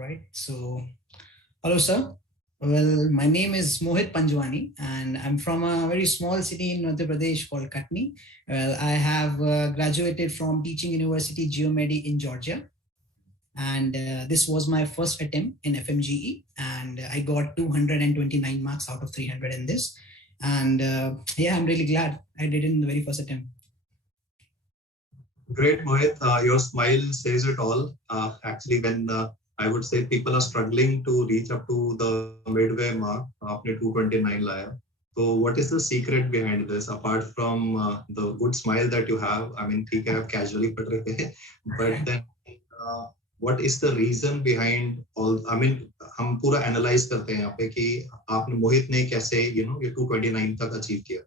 right. So, hello, sir. Well, my name is Mohit Panjwani, and I'm from a very small city in Madhya Pradesh called Katni. Well, I have graduated from Teaching University Geomedi in Georgia, and this was my first attempt in FMGE, and I got 229 marks out of 300 in this. And yeah, I'm really glad I did it in the very first attempt. Great, Mohit. Your smile says it all. Actually, when I would say people are struggling to reach up to the midway mark, आपने 229 लाया. So what is the secret behind this? Apart from the good smile that you have, I mean, ठीक है, आप casually पढ़ रहे थे, but then what is the reason behind all? I mean, हम पूरा analyze करते हैं यहाँ पे कि आपने मोहित ने कैसे ये 229 तक achieve किया.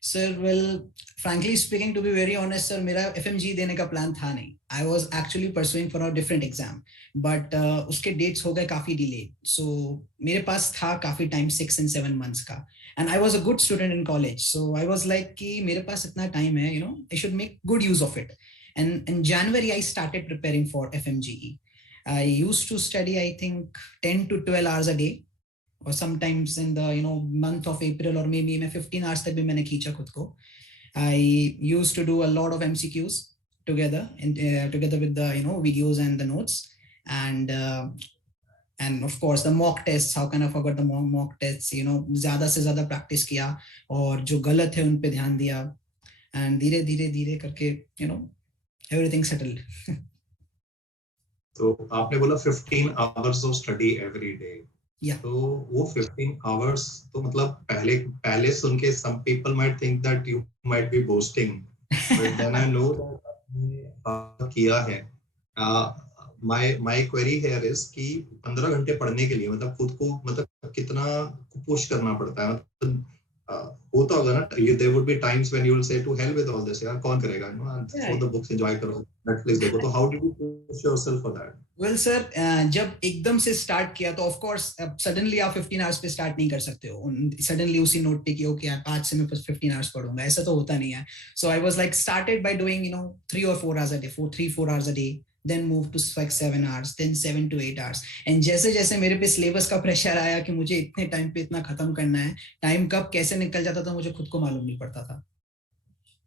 Sir, well, frankly speaking, to be very honest, sir, मेरा FMGE देने का plan था नहीं. I was actually pursuing for a different exam, but उसके dates हो गए काफी delay. So मेरे पास था काफी time 6 and 7 months का, and I was a good student in college. So I was like कि मेरे पास इतना time है, I should make good use of it. And in January I started preparing for FMGE. I used to study, I think, 10 to 12 hours a day. Or sometimes in the month of April or maybe 15 hours तक भी मैंने खींचा खुद को. I used to do a lot of MCQs together together with the videos and the notes, and of course the mock tests. How can I forget the mock tests? ज़्यादा से ज़्यादा practice किया और जो गलत है उन पे ध्यान दिया, and धीरे धीरे करके everything settled. तो आपने बोला 15 hours of study every day. Yeah. तो वो 15 hours तो मतलब पहले सुन के some people might think that you might be boasting, but then I know that किया है. My query here is कि 15 घंटे पढ़ने के लिए मतलब खुद को मतलब कितना पुश करना पड़ता है. मतलब होता होगा ना, there would be times when you will say to hell with all this, यार कौन करेगा, throw the books, enjoy करो, Netflix देखो. तो how did you push yourself for that? Well, sir, जब एकदम से स्टार्ट किया तो ऑफ कोर्स सडनली आप 15 आवर्स पे स्टार्ट नहीं कर सकते हो. सडनली उसी नोट पे कि ओके यार आज से मैं 15 आवर्स पढ़ूंगा, ऐसा तो होता नहीं है. So I was like started by doing 3 or 4 hours a day, 3-4 hours a day, then moved to like 7 hours, then 7 to 8 hours. And जैसे जैसे मेरे पे सिलेबस का प्रेशर आया कि मुझे इतने टाइम पे इतना खत्म करना है, टाइम कब कैसे निकल जाता था मुझे खुद को मालूम नहीं पड़ता था.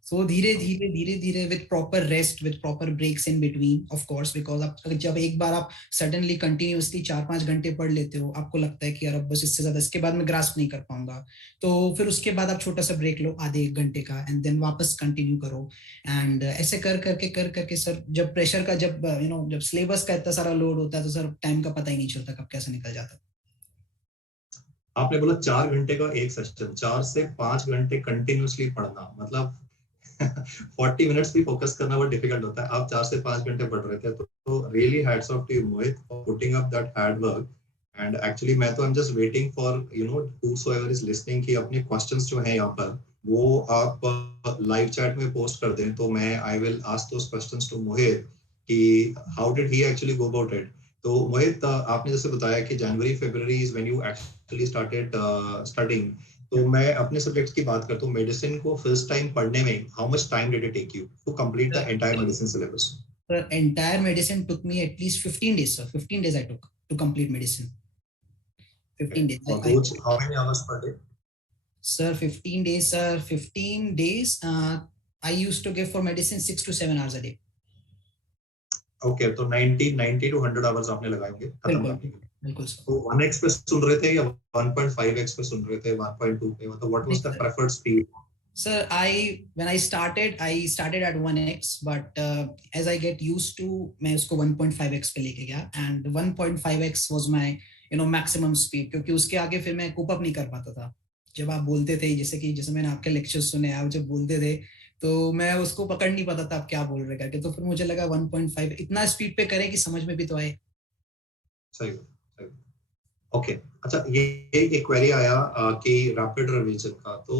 So धीरे धीरे with proper rest, with proper breaks in between, of course, because आप जब एक बार आप suddenly continuously 4-5 घंटे पढ़ लेते हो, आपको लगता है कि यार अब बस इससे ज्यादा इसके बाद मैं ग्रास्प नहीं कर पाऊंगा. तो फिर उसके बाद आप छोटा सा ब्रेक लो आधे 1 घंटे का, and then वापस कंटिन्यू करो. एंड ऐसे कर करके सर जब प्रेशर का जब सिलेबस का इतना सारा लोड होता है तो सर टाइम का पता ही नहीं चलता कब कैसे निकल जाता. आपने बोला 4 घंटे का एक सेशन, 4 से 5 घंटे कंटिन्यूअसली पढ़ना, मतलब 40 मिनट्स भी फोकस करना बहुत डिफिकल्ट होता है. आप 4 से 5 घंटे पढ़ रहे थे, तो really hats off to you Mohit for putting up that hard work. And actually मैं तो I am just waiting for whosoever is listening कि अपने क्वेश्चंस जो हैं यहाँ पर वो आप लाइव चैट में पोस्ट कर दें, तो मैं I will ask those questions to Mohit कि how did he actually go about it. तो मोहित, आपने जैसे बताया कि जनवरी फरवरी is when you actually started studying. तो मैं अपने सब्जेक्ट्स की बात करता हूँ. मेडिसिन को फर्स्ट टाइम पढ़ने में how much time did it take you to complete the entire medicine syllabus? The entire medicine took me at least 15 days, sir. 15 days I took to complete medicine. 15 days. How many hours per day? Sir, 15 days, sir. 15 days. I used to give for medicine 6 to 7 hours a day. Okay, तो 90 to 100 hours आपने लगाए होंगे खत्म करने के लिए. बिल्कुल. तो 1x पे सुन रहे थे या 1.5x पे सुन रहे थे, 1.2 पे, मतलब what was the preferred speed? Sir, when I started at 1x, but as I get used to, मैं उसको 1.5x पे लेके गया, and 1.5x was my maximum speed, क्योंकि उसके आगे फिर मैं कोप अप नहीं कर पाता था. जब आप बोलते थे, जैसे मैंने आपके लेक्चर्स सुने, आप जब बोलते थे तो मैं उसको पकड़ नहीं पाता था आप क्या बोल रहे करके. तो फिर मुझे लगा 1.5 इतना स्पीड पे करें कि समझ में भी तो आए. सही. ओके, अच्छा, ये एक क्वेरी आया कि रैपिड रिवीजन का, तो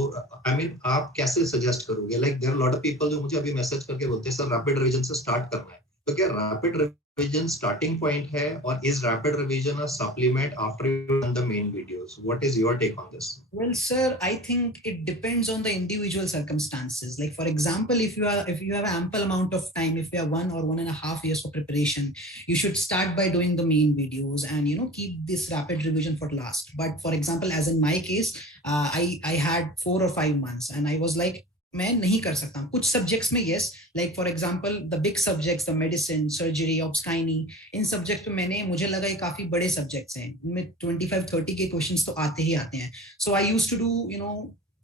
आई मीन आप कैसे सजेस्ट करोगे? Like there are lot of people जो मुझे अभी मैसेज करके बोलते हैं सर रैपिड रिवीजन से स्टार्ट करना है, तो क्या रैपिड revision starting point है और is rapid revision a supplement after you've done the main videos? What is your take on this? Well, sir, I think it depends on the individual circumstances. Like, for example, if you have ample amount of time, if you have 1 or 1.5 years for preparation, you should start by doing the main videos and keep this rapid revision for last. But for example, as in my case, I had 4 or 5 months and I was like, मैं नहीं कर सकता. कुछ subjects में yes, like for example the big subjects, the medicine, surgery, obsgyny, in subject में मुझे लगा ये काफी बड़े सब्जेक्ट्स हैं, इनमें 25-30 के क्वेश्चंस तो आते ही आते हैं. So I used to do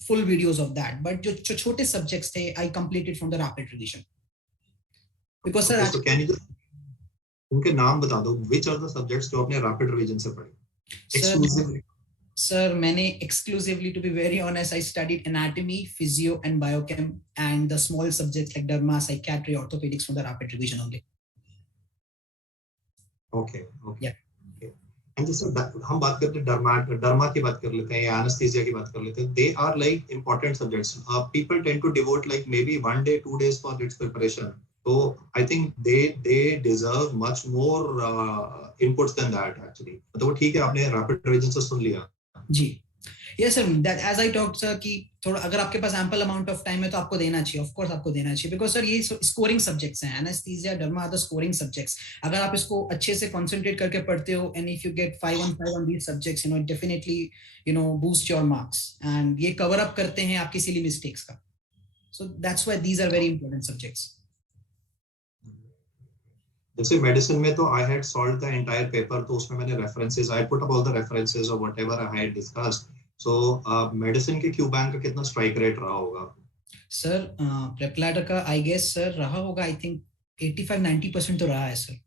full videos of that, but जो छोटे सब्जेक्ट्स थे I completed from the rapid revision. Because okay, so can you just उनके नाम बता दो, which are the subjects जो आपने rapid revision से पढ़े? Exclusively. Sir, मैंने exclusively, to be very honest, I studied anatomy, physio and biochem and the small subjects like derma, psychiatry, orthopedics from the rapid revision only. Okay. Yeah. Okay. And just हम बात करते हैं derma की बात कर लेते हैं या anesthesia की बात कर लेते हैं. They are like important subjects. People tend to devote like maybe 1 day, 2 days for its preparation. So I think they deserve much more inputs than that actually. तो ठीक है, आपने rapid revision से सुन लिया. जी, yes sir, that as I talked sir कि थोड़ा अगर आपके पास ample amount of time है तो आपको देना चाहिए, of course आपको देना चाहिए, because sir ये scoring subjects हैं, anesthesia, derma are the scoring subjects. अगर आप इसको अच्छे से concentrate करके पढ़ते हो and if you get 5 on 5 on these subjects, it definitely boost your marks and ये cover up करते हैं आपकी silly mistakes का. So that's why these are very important subjects. जैसे मेडिसिन में तो I had solved the entire paper, तो उसमें मैंने references, I put up all the references or whatever I had discussed. So medicine के Q bank का कितना strike rate रहा होगा? सर PrepLadder का I guess सर रहा होगा, I think 85-90% तो रहा है सर,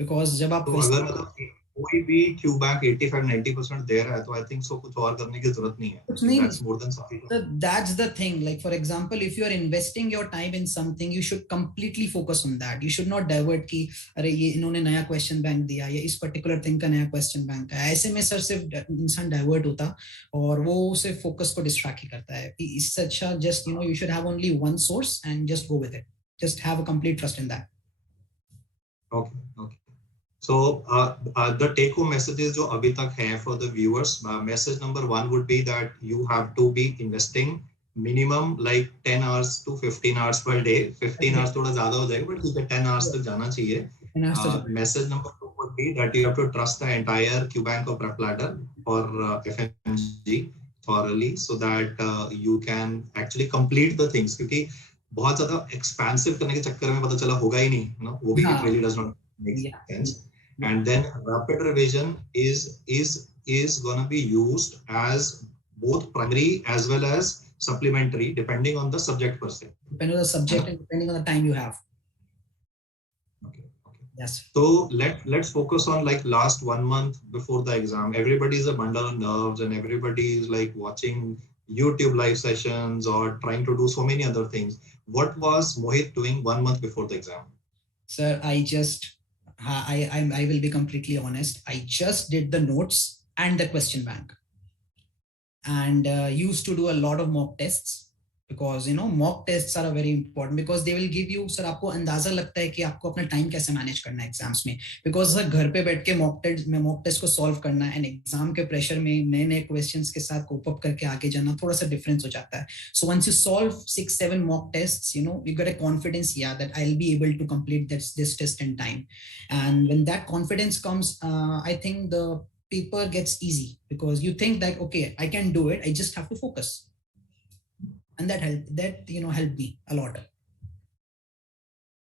because जब आप तो अगर मतलब कोई भी क्यू बैंक 85-90% दे रहा है तो I think so कुछ और करने की जरूरत नहीं है. कुछ नहीं. That's more than sufficient. So that's the thing. Like for example, if you are investing your time in something, you should completely focus on that. You should not divert कि अरे ये इन्होंने नया क्वेश्चन बैंक दिया या इस particular thing का नया क्वेश्चन बैंक है. ऐसे में सर सिर्फ इंसान डाइवर्ट होता और वो उसे फोकस को डिस्ट्रैक्ट ही करता है. इससे अच्छा just you should have only one source and just go with it. Just have a complete trust in that. Okay. So the take-home messages जो अभी तक हैं for the viewers, message number 1 would be that you have to be investing minimum like 10 hours to 15 hours per day. 15 hours थोड़ा ज़्यादा हो जाएगा, but ठीक है 10 hours तक जाना चाहिए. Message number 2 would be that you have to trust the entire Q bank of PrepLadder or FMGE thoroughly so that you can actually complete the things. क्योंकि बहुत ज़्यादा expansive करने के चक्कर में पता चला होगा ही नहीं, वो भी it really does not make sense. And then rapid revision is going to be used as both primary as well as supplementary depending on the subject per se. Depending on the subject and depending on the time you have. Okay. Yes. So let's focus on like last 1 month before the exam. Everybody is a bundle of nerves and everybody is like watching YouTube live sessions or trying to do so many other things. What was Mohit doing 1 month before the exam? Sir, I will be completely honest. I just did the notes and the question bank and used to do a lot of mock tests because mock tests are very important because they will give you sir आपको अंदाजा लगता है कि आपको अपना time कैसे manage करना है एग्जाम्स में, बिकॉज सर घर पे बैठ के मॉक टेस्ट को सॉल्व करना एंड एग्जाम के प्रेशर में नए नए क्वेश्चंस के साथ कोप अप करके आगे जाना थोड़ा सा डिफरेंस हो जाता है. So once you solve 6-7 mock tests, you get a confidence that I'll be able to complete this test in time, and when that confidence comes, I think the paper gets easy because you think that okay, I can do it, I just have to focus. And that helped me a lot.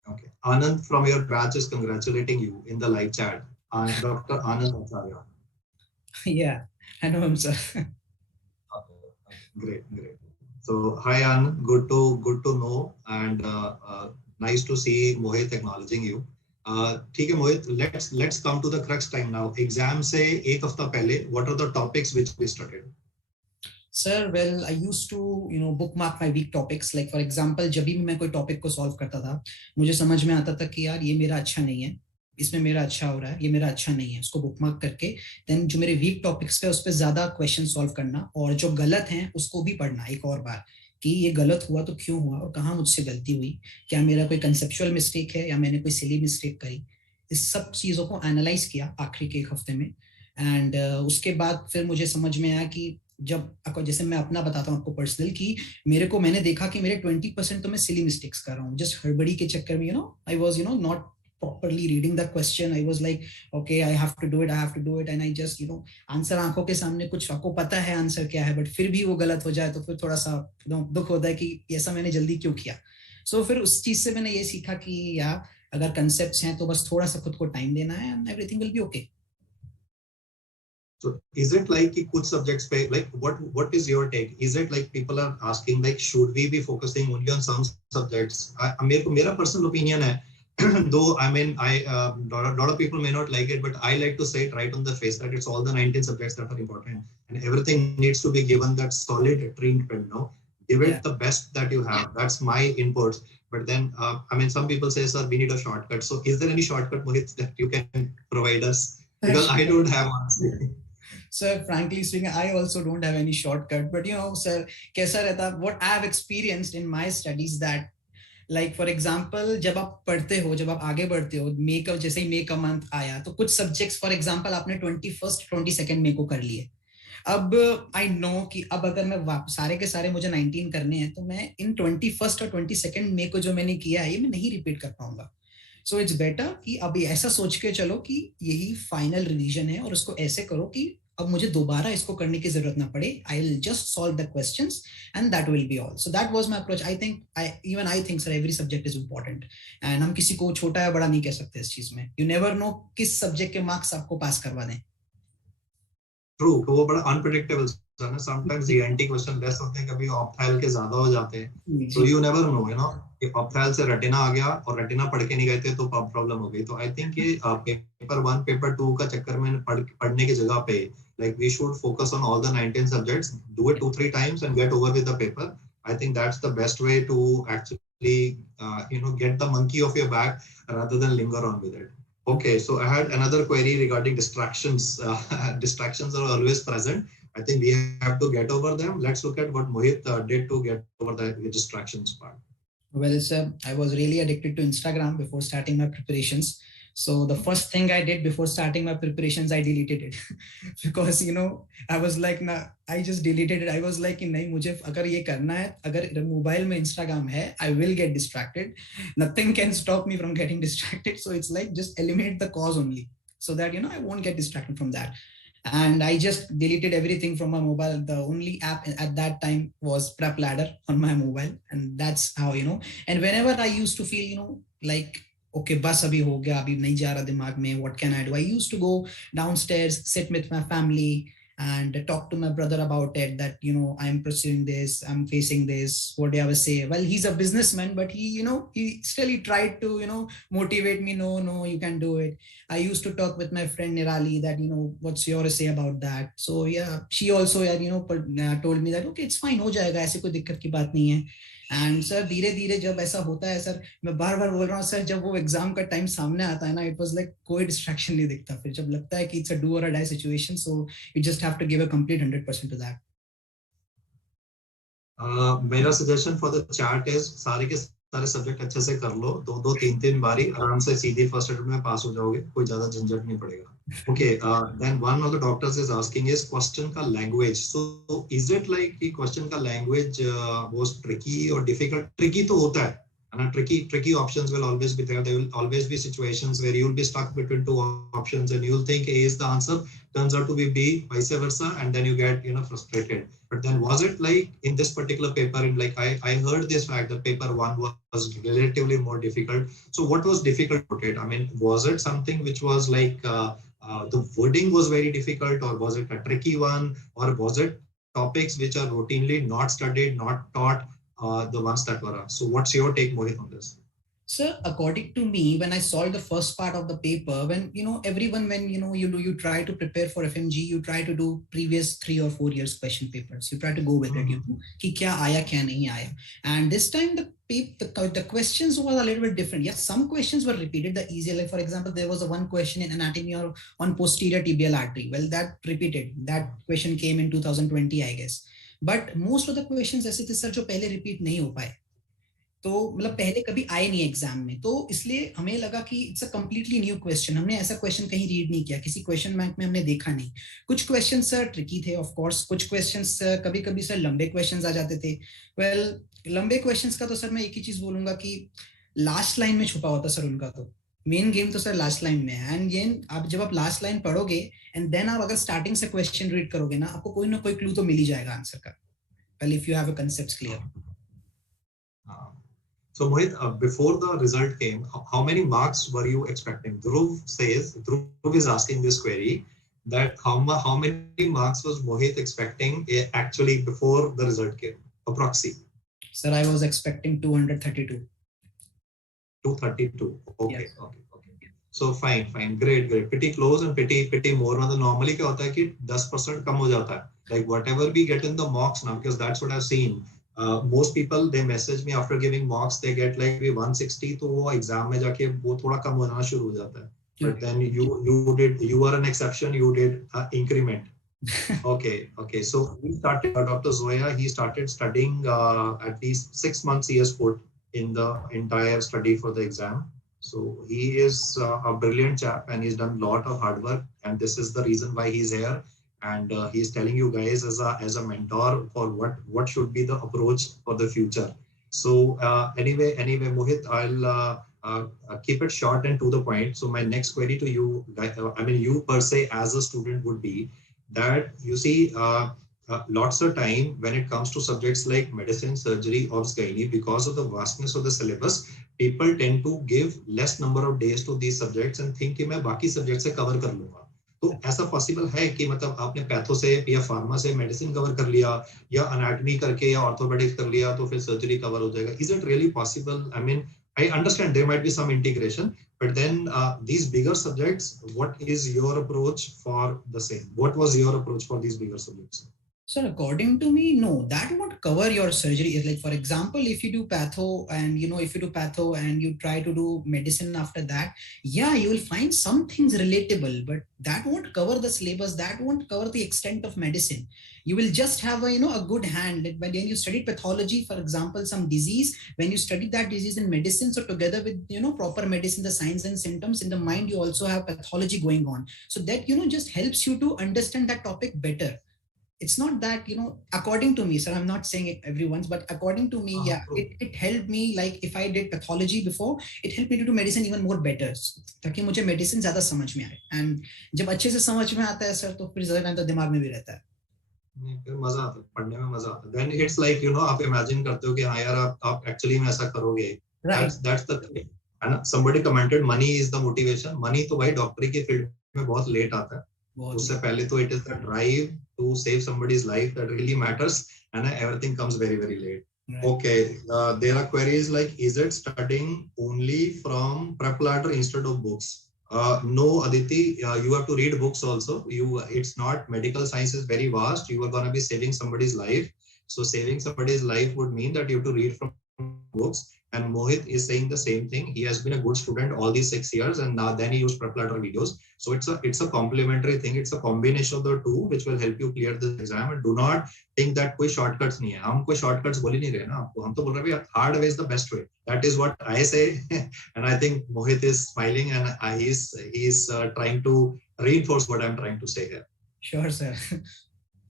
Okay. Anand from your batch is congratulating you in the live chat. Dr. Anand Acharya. Yeah, I know him, sir. Great. So hi Anand, good to know and nice to see Mohit acknowledging you. ठीक है Mohit, let's come to the crux time now. Exam से एक हफ्ता पहले, what are the topics which we studied? Sir, well, I used to, bookmark my weak topics. Like for example, जब भी मैं कोई टॉपिक को सॉल्व करता था, मुझे समझ में आता था कि यार ये मेरा अच्छा नहीं है, इसमें मेरा अच्छा हो रहा है, ये मेरा अच्छा नहीं है, उसको बुकमार्क करके देन जो मेरे वीक टॉपिक्स पे उस पे ज्यादा क्वेश्चन सॉल्व करना और जो गलत हैं उसको भी पढ़ना एक और बार कि ये गलत हुआ तो क्यों हुआ और कहाँ मुझसे गलती हुई, क्या मेरा कोई कंसेप्चुअल मिस्टेक है या मैंने कोई सिली मिस्टेक करी. इस सब चीज़ों को एनालाइज किया आखिरी के 1 हफ्ते में। एंड उसके बाद फिर मुझे समझ में आया कि जब जैसे मैं अपना बताता हूँ आपको पर्सनल की मैंने देखा कि मेरे 20% तो मैं सिली मिस्टेक्स कर रहा हूँ जस्ट हड़बड़ी के चक्कर में I was not properly reading the question. I was like, okay, I have to do it and I just answer आंखों के सामने कुछ आपको पता है आंसर क्या है बट फिर भी वो गलत हो जाए तो फिर थोड़ा सा दुख होता है कि ऐसा मैंने जल्दी क्यों किया। सो फिर उस चीज से मैंने ये सीखा कि यार अगर कंसेप्ट्स हैं तो बस थोड़ा सा खुद को टाइम देना है and everything will be okay. So is it like कुछ subjects पे like what is your take? Is it like people are asking like should we be focusing only on some subjects? मेरा personal opinion है though I mean lot of people may not like it but I like to say it right on the face that it's all the 19 subjects that are important and everything needs to be given that solid treatment. Give it the best that you have. That's my inputs. But then I mean some people say sir we need a shortcut. So is there any shortcut Mohit that you can provide us? Because I don't have one. Sir, frankly speaking, I also don't have any shortcut. But sir, कैसा रहता? What I have experienced in my studies that, like for example, जब आप पढ़ते हो, जब आप आगे बढ़ते हो, जैसे ही May का month आया, तो कुछ subjects, for example, आपने 21st, 22nd May को कर लिए. अब आई नो कि अब अगर मैं सारे के सारे मुझे 19 करने हैं तो मैं इन 21st और 22nd May को जो मैंने किया है ये मैं नहीं रिपीट कर पाऊंगा। सो इट्स बेटर कि अभी ऐसा सोच के चलो कि यही फाइनल रिवीजन है और उसको ऐसे करो कि अब मुझे दोबारा इसको करने की जरूरत ना पड़े। I will just solve the questions and that will be all. So that was my approach. I think sir every subject is important and हम किसी को छोटा या बड़ा नहीं कह सकते इस चीज में। यू नेवर नो किस सब्जेक्ट के मार्क्स आपको पास करवा दें। ट्रू, वो बड़ा अनप्रेडिक्टेबल है ना। समटाइम्स एंटी क्वेश्चन लेस होते हैं, कभी ऑप्थैल के ज्यादा हो जाते हैं, तो यू नेवर नो कि ऑप्थैल से रेटिना आ गया और रेटिना पढ़ के नहीं गए थे तो प्रॉब्लम हो गई। तो आई थिंक ये पेपर 1 पेपर 2 का चक्कर में पढ़ने की जगह पे like we should focus on all the 19 subjects, do it 2-3 times and get over with the paper. I think that's the best way to actually get the monkey off your back rather than linger on with it. Okay, so I had another query regarding distractions. Distractions are always present. I think we have to get over them. Let's look at what Mohit did to get over the distractions part. Well, sir, I was really addicted to Instagram before starting my preparations. So the first thing I did before starting my preparations, I deleted it because I was like, nah, I just deleted it. I was like, नहीं मुझे अगर ये करना है, अगर mobile में Instagram है, I will get distracted. Nothing can stop me from getting distracted. So it's like just eliminate the cause only, so that I won't get distracted from that. And I just deleted everything from my mobile. The only app at that time was PrepLadder on my mobile, and that's how and whenever I used to feel like okay bas abhi ho gaya, abhi nahi ja raha dimag mein, what can I do, I used to go downstairs, sit with my family and talk to my brother about it, that I'm pursuing this, I'm facing this, what do I say. Well, he's a businessman, but he tried to motivate me. No, you can do it. I used to talk with my friend Nirali that what's your say about that. So yeah, she also told me that okay, it's fine, हो जाएगा, ऐसे कोई दिक्कत की बात नहीं है. And sir धीरे धीरे जब ऐसा होता है सर, मैं बार बार बोल रहा हूँ सर, जब वो एग्जाम का टाइम सामने आता है ना, इट वाज लाइक कोई डिस्ट्रैक्शन नहीं दिखता। फिर जब लगता है कि it's a do or a die situation, so you just have to give a complete 100% to that. मेरा suggestion for the chat is सारे के सारे सब्जेक्ट अच्छे से कर लो, 2-2 3-3 बारी, आराम से सीधे फर्स्ट अटेम्प्ट में पास हो जाओगे, कोई ज्यादा झंझट नहीं पड़ेगा। Okay, then one of the doctors is asking is question का language. So is it like कि question का language was tricky or difficult? Tricky तो होता है ना, tricky options will always be there. There will always be situations where you will be stuck between two options and you will think A is the answer, turns out to be B, vice versa, and then you get frustrated. But then was it like in this particular paper, in like I heard this fact that paper 1 was relatively more difficult. So what was difficult about it? I mean, was it something which was like the wording was very difficult, or was it a tricky one, or was it topics which are routinely not studied, not taught, the ones that were asked? So what's your take, Mohit, on this? Sir, according to me, when I solved the first part of the paper, when everyone, when you try to prepare for FMG, you try to do previous 3 or 4 years question papers. You try to go with it, कि क्या आया क्या नहीं आया. And this time the questions were a little bit different. Yes, some questions were repeated. The easier, like for example, there was a one question in anatomy or on posterior tibial artery. Well, that repeated. That question came in 2020, I guess. But most of the questions ऐसे थे sir जो पहले repeat नहीं हो पाए. तो मतलब पहले कभी आए नहीं एग्जाम में, तो इसलिए हमें लगा कि it's a completely new question. हमने ऐसा क्वेश्चन कहीं रीड नहीं किया, किसी क्वेश्चन बैंक में हमने देखा नहीं। कुछ क्वेश्चन सर ट्रिकी थे ऑफ कोर्स, कुछ क्वेश्चंस कभी कभी सर लंबे क्वेश्चंस आ जाते थे। वेल लंबे क्वेश्चंस का तो सर मैं एक ही चीज बोलूंगा कि लास्ट लाइन में छुपा होता सर उनका, तो मेन गेम तो सर लास्ट लाइन में है। एंड ये आप जब आप लास्ट लाइन पढ़ोगे एंड देन आप अगर स्टार्टिंग से क्वेश्चन रीड करोगे ना, आपको कोई ना कोई क्लू तो मिल ही जाएगा आंसर का, well if you have a concepts clear. So Mohit, before the result came, how many marks were you expecting? Dhruv is asking this query, that how many marks was Mohit expecting actually before the result came? Approxi. Sir, I was expecting 232. 232. Okay, Yes. okay. So fine, great. Pretty close and pretty more. मतलब normally क्या होता है कि 10% कम हो जाता है. Like whatever we get in the mocks now, because that's what I've seen. Most people they message me after giving mocks, they get like 160, तो वो एग्जाम में जाके वो थोड़ा कम होना शुरू हो जाता है. But then you are an exception. You did increment. Okay. So we started. Dr. Zoya, he started studying at least 6 months. He has put in the entire study for the exam. So he is a brilliant chap, and he's done a lot of hard work. And this is the reason why he's here. And he's telling you guys as a mentor for what should be the approach for the future. So anyway, Mohit, I'll keep it short and to the point. So my next query to you, you per se as a student would be that you see lots of time when it comes to subjects like medicine, surgery, obs, gynae, because of the vastness of the syllabus, people tend to give less number of days to these subjects and think कि मैं बाकी subjects से cover कर लूंगा. तो ऐसा possible है कि मतलब आपने पैथो से या फार्मा से मेडिसिन कवर कर लिया या अनाटमी करके या ऑर्थोपेडिक्स कर लिया तो फिर सर्जरी कवर हो जाएगा? Is it really possible? I mean I understand there might be some integration, but then these bigger subjects, what is your approach for the same? What was your approach for these bigger subjects? Sir, according to me, no, that won't cover your surgery. It's like, for example, if you do patho and you try to do medicine after that, yeah, you will find some things relatable, but that won't cover the syllabus. That won't cover the extent of medicine. You will just have a good hand. Like when you study pathology, for example, some disease, when you study that disease in medicine, so together with, proper medicine, the signs and symptoms in the mind, you also have pathology going on. So that, just helps you to understand that topic better. It's not that, according to me, sir, I'm not saying everyone's, but according to me, it helped me. Like if I did pathology before, it helped me to do medicine even more better, ताकि मुझे medicine ज़्यादा समझ में आए. And जब अच्छे से समझ में आता है सर, तो फिर ज़्यादा टाइम तो दिमाग में भी रहता है. फिर मजा आता है, पढ़ने में मजा आता है. Then it's like आप imagine करते हो कि हाँ यार आप actually में ऐसा करोगे. That's the thing. है ना? Somebody commented money is the motivation. Money तो भाई डॉक्टरी के फील्ड में बहुत लेट आता है. उससे पहले तो it is the drive to save somebody's life that really matters, and everything comes very, very late. Right. Okay, there are queries like, is it studying only from PrepLadder instead of books? No, Aditi, you have to read books also. It's not, medical science is very vast. You are going to be saving somebody's life. So saving somebody's life would mean that you have to read from books. And Mohit is saying the same thing. He has been a good student all these 6 years, and now then he used PrepLadder videos. So it's a complementary thing. It's a combination of the two which will help you clear the exam. And do not think that कोई shortcuts नहीं है. हम कोई shortcuts बोल ही नहीं रहे ना आपको. हम तो बोल रहे हैं hard way is the best way. That is what I say, and I think Mohit is smiling, and he's trying to reinforce what I'm trying to say here. Sure, sir.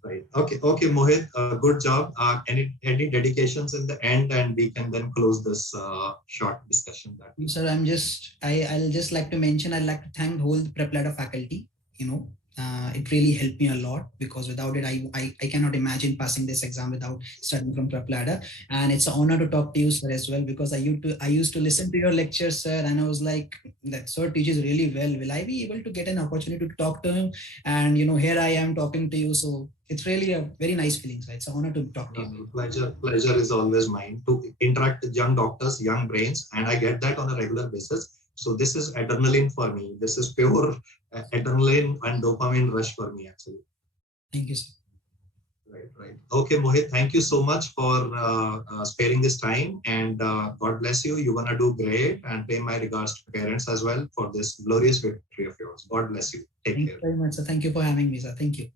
Right. Okay, Mohit, good job. Any dedications in the end, and we can then close this short discussion. Sir, I'll just like to mention, I'd like to thank the whole PrepLadder faculty. It really helped me a lot, because without it, I cannot imagine passing this exam without studying from PrepLadder. And it's an honor to talk to you, sir, as well, because I used to listen to your lectures, sir, and I was like, that sir teaches really well. Will I be able to get an opportunity to talk to him? And here I am talking to you. So it's really a very nice feeling. So it's an honor to talk to you. Pleasure is always mine to interact with young doctors, young brains, and I get that on a regular basis. So this is adrenaline for me. This is pure adrenaline and dopamine rush for me, actually. Thank you, sir. Right. Okay, Mohit, thank you so much for sparing this time, and God bless you. You're gonna do great, and pay my regards to parents as well for this glorious victory of yours. God bless you. Take care. Thank you very much, sir. Thank you for having me, sir. Thank you.